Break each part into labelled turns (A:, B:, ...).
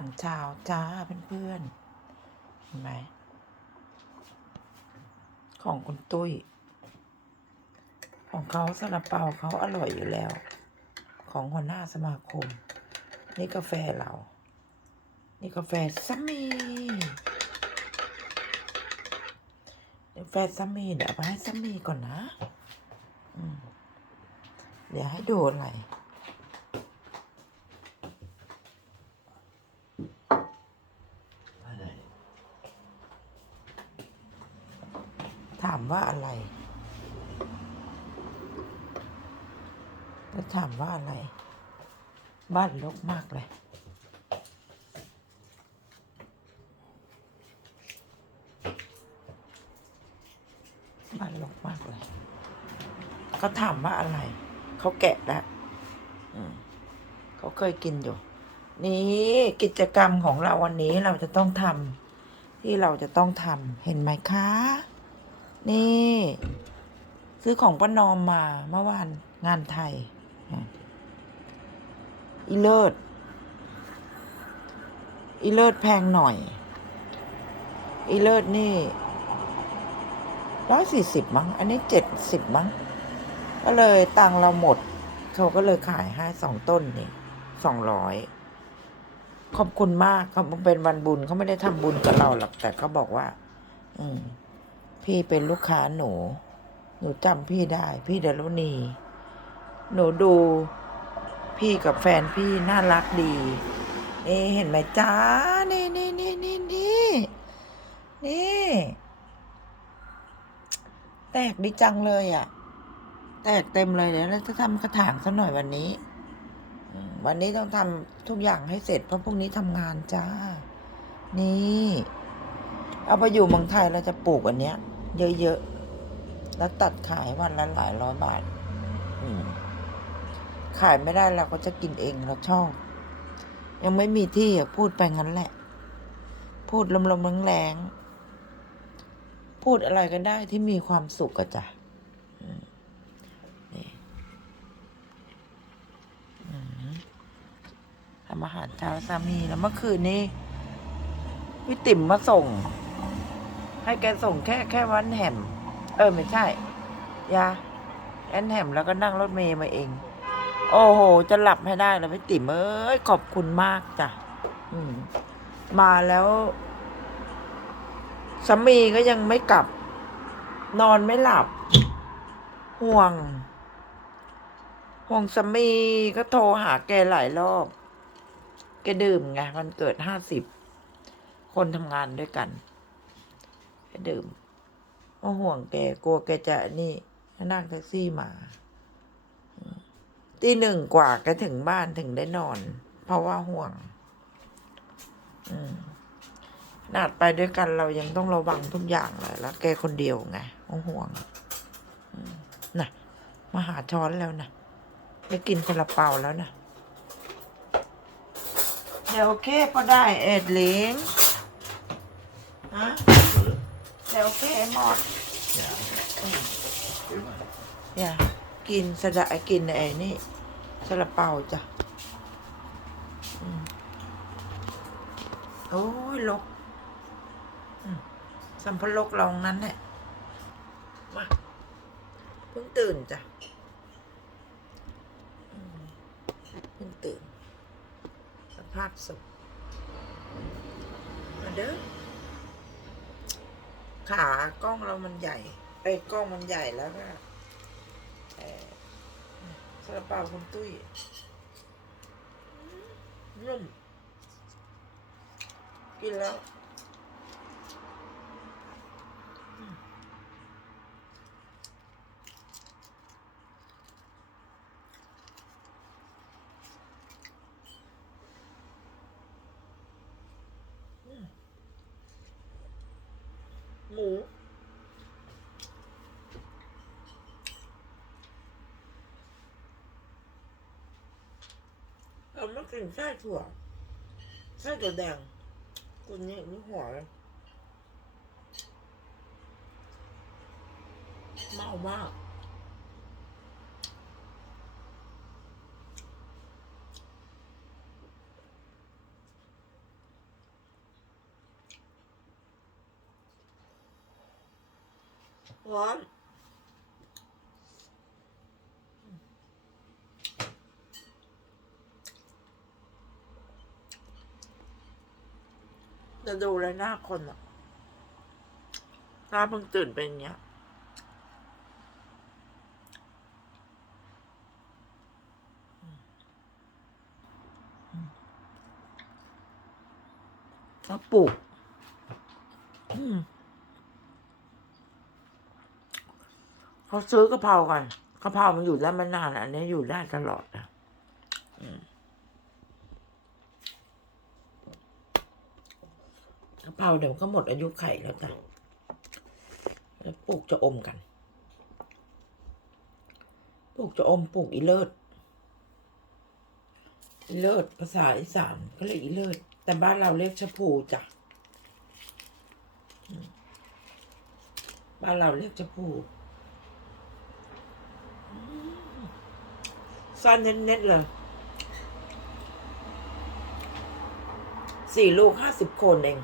A: ารเช้าจ้าเพื่อนๆเห็นไหม ของคุณตุ้ย ของเขาซาลาเปาเขาอร่อยอยู่แล้ว ของหัวหน้าสมาคม นี่กาแฟเรา นี่กาแฟซัมมี่กาแฟซัมมี่เดี๋ยวเอาไปให้ซัมมี่ก่อนนะ เดี๋ยวให้ดูอะไร ถามว่าอะไร แล้วถามว่าอะไร บ้านรกมากเลย บ้านรกมากเลย เขาถามว่าอะไร เขาแกะแล้วเขาเคยกินอยู่ นี่กิจกรรมของเราวันนี้เราจะต้องทำที่เราจะต้องทำเห็นไหมคะ นี่ ซื้อของป้านอมมาเมื่อวานงานไทย อีเลิศ อีเลิศแพงหน่อย อีเลิศนี่ร้อยสี่สิบมั้ง อันนี้เจ็ดสิบมั้ง ก็เลยตังเราหมด เขาก็เลยขายให้สองต้นนี่สองร้อยขอบคุณมากเขาเป็นวันบุญเขาไม่ได้ทำบุญกับเราหรอกแต่เขาบอกว่า อืม พี่เป็นลูกค้าหนู หนูจำพี่ได้ พี่เดลุณี หนูดู พี่กับแฟนพี่น่ารักดีนี่เห็นไหมจ้า นี่นี่นี่นี่นี่นี่แตกดีจังเลยอะ แตกเต็มเลยเดี๋ยวเราจะทำกระถางสักหน่อยวันนี้ วันนี้ต้องทำทุกอย่างให้เสร็จเพราะพรุ่งนี้ทำงานจ้า นี่ เอาไปอยู่เมืองไทยเราจะปลูกอันเนี้ย เยอะๆ แล้วตัดขายวันละหลายร้อยบาทขายไม่ได้เราก็จะกินเองเราชอบ ยังไม่มีที่อะพูดไปงั้นแหละ พูดลมๆแรงๆพูดอะไรก็ได้ที่มีความสุขอะจ้ะทำอาหารเช้าสามีแล้วเมื่อคืนนี้พี่ติ๋มมาส่ง ให้แกส่งแค่แค่วันแหมเออไม่ใช่ ยาแอนแหมแล้วก็นั่งรถเมย์มาเอง โอ้โห จะหลับให้ได้เลยพี่ติ๋มเอ้ยขอบคุณมากจ้ะอืม มาแล้วสามีก็ยังไม่กลับ นอนไม่หลับ ห่วง ห่วงสามีก็โทรหาแกหลายรอบ แกดื่มไงวันเกิดห้าสิบ คนทำงานด้วยกัน ดื่มก็ห่วงแกกลัวแกจะนี่นั่งแท็กซี่มาตีหนึ่งกว่าแกถึงบ้านถึงได้นอน เพราะว่าห่วงนาดไปด้วยกันเรายังต้องระวังทุกอย่างเลยแล้วแกคนเดียวไงก็ห่วงน่ะมาหาช้อนแล้วนะไปกินซาลาเปาแล้วนะเดี๋ยวโอเคก็ได้เอ็ดเหลงฮะ เดี๋ยวโอเคหมด
B: Ja. Prima.
A: เนี่ยกินสะดะกินไอ้นี่ซาลาเปาจ้ะอืมโอ้ยลกอืมสัมภลกลองนั้นเนี่ยมาเพิ่งตื่นจ้ะอืมเพิ่งตื่น สภาพศพมาเด้อ ขากล้องเรามันใหญ่ ไอ้กล้องมันใหญ่แล้วก็ซาลาเปาคุณตุ้ยนุ่มกินแล้ว หมูเรามากินไส้ถั่วไส้ถั่วแดงคุณนี่นี่หัวเลยเมามาก ร้อนจะดูเลยหน้าคนอะหน้าเพิ่งตื่นเป็นอย่างเงี้ยก็ปลูกอืม เขาซื้อกะเพรากันกะเพรามันอยู่ได้ม่นานอันนี้อยู่ได้ตลอดอะกะเพราเดี๋ยวก็หมดอายุไขแล้วจ้ะแล้วปลูกจะอมกัน ปลูกจะอมปลูกอีเลิศอีเลิศภาษาอีสานก็เรียกอีเลิศแต่บ้านเราเรียกชะพูจ้ะบ้านเราเรียกชะพูอืม ซ่อนเน็ตๆเลยสี่ลูกห้าสิบคนเอง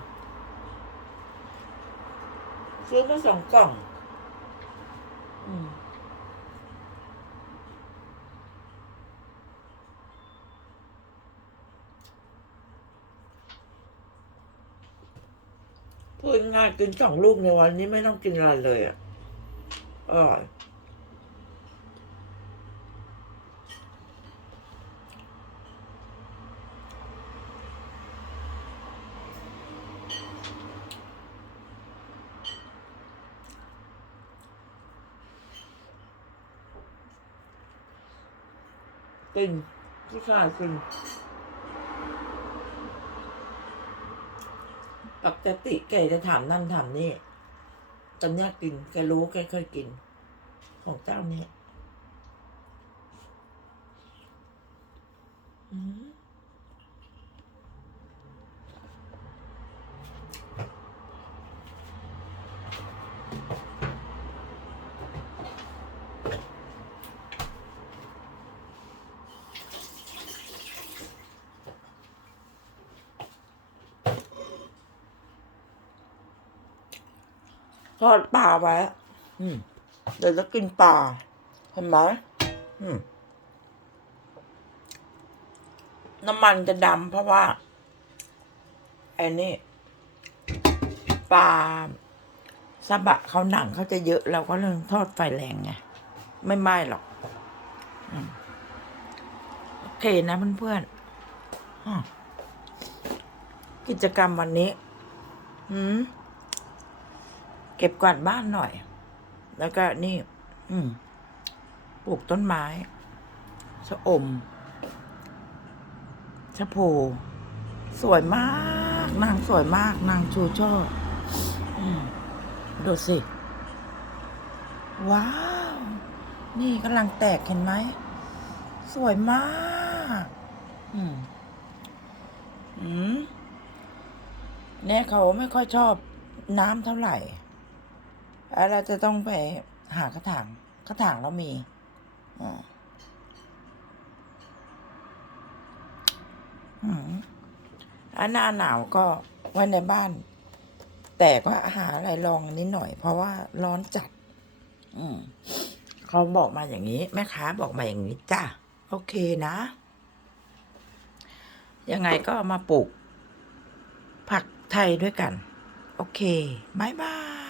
A: ซื้อมาสองกล่องอพูดง่ายกินสองลูกในวันนี้ไม่ต้องกินอะไรเลยอะอร่อย กินผู้ชายกินปกติแกจะถามนั่นถามนี่ตอนนี้กินแกรู้แกเคยกิน ของเจ้านี้อืม ทอดปลาไว้อืมเดี๋ยวจะกินปลาเห็นไหมอืมน้ำมันจะดำเพราะว่าไอ้นี่ปลาซาบะเขาหนังเขาจะเยอะเราก็เลยทอดไฟแรงไงไม่ไหม้หรอกอืมโอเคนะเพื่อนๆอะกิจกรรมวันนี้ อืม เก็บกวาดบ้านหน่อย แล้วก็นี่ อืมปลูกต้นไม้ชะอมชะโพสวยมาก นางสวยมาก นางชูช่ออืมดูสิ ว้าว นี่กำลังแตกเห็นไหม สวยมาก อืม อืมเนี่ยเขาไม่ค่อยชอบน้ำเท่าไหร่ แล้วเราจะต้องไปหากระถางกระถางเรามีอ่าอืมอันหน้าหนาวก็ไว้ในบ้าน แต่ก็หาอะไรรองนิดหน่อย เพราะว่าร้อนจัด อืมเขาบอกมาอย่างนี้ แม่ค้าบอกมาอย่างนี้จ้ะโอเคนะ ยังไงก็มาปลูก ผักไทยด้วยกัน โอเคบายบาย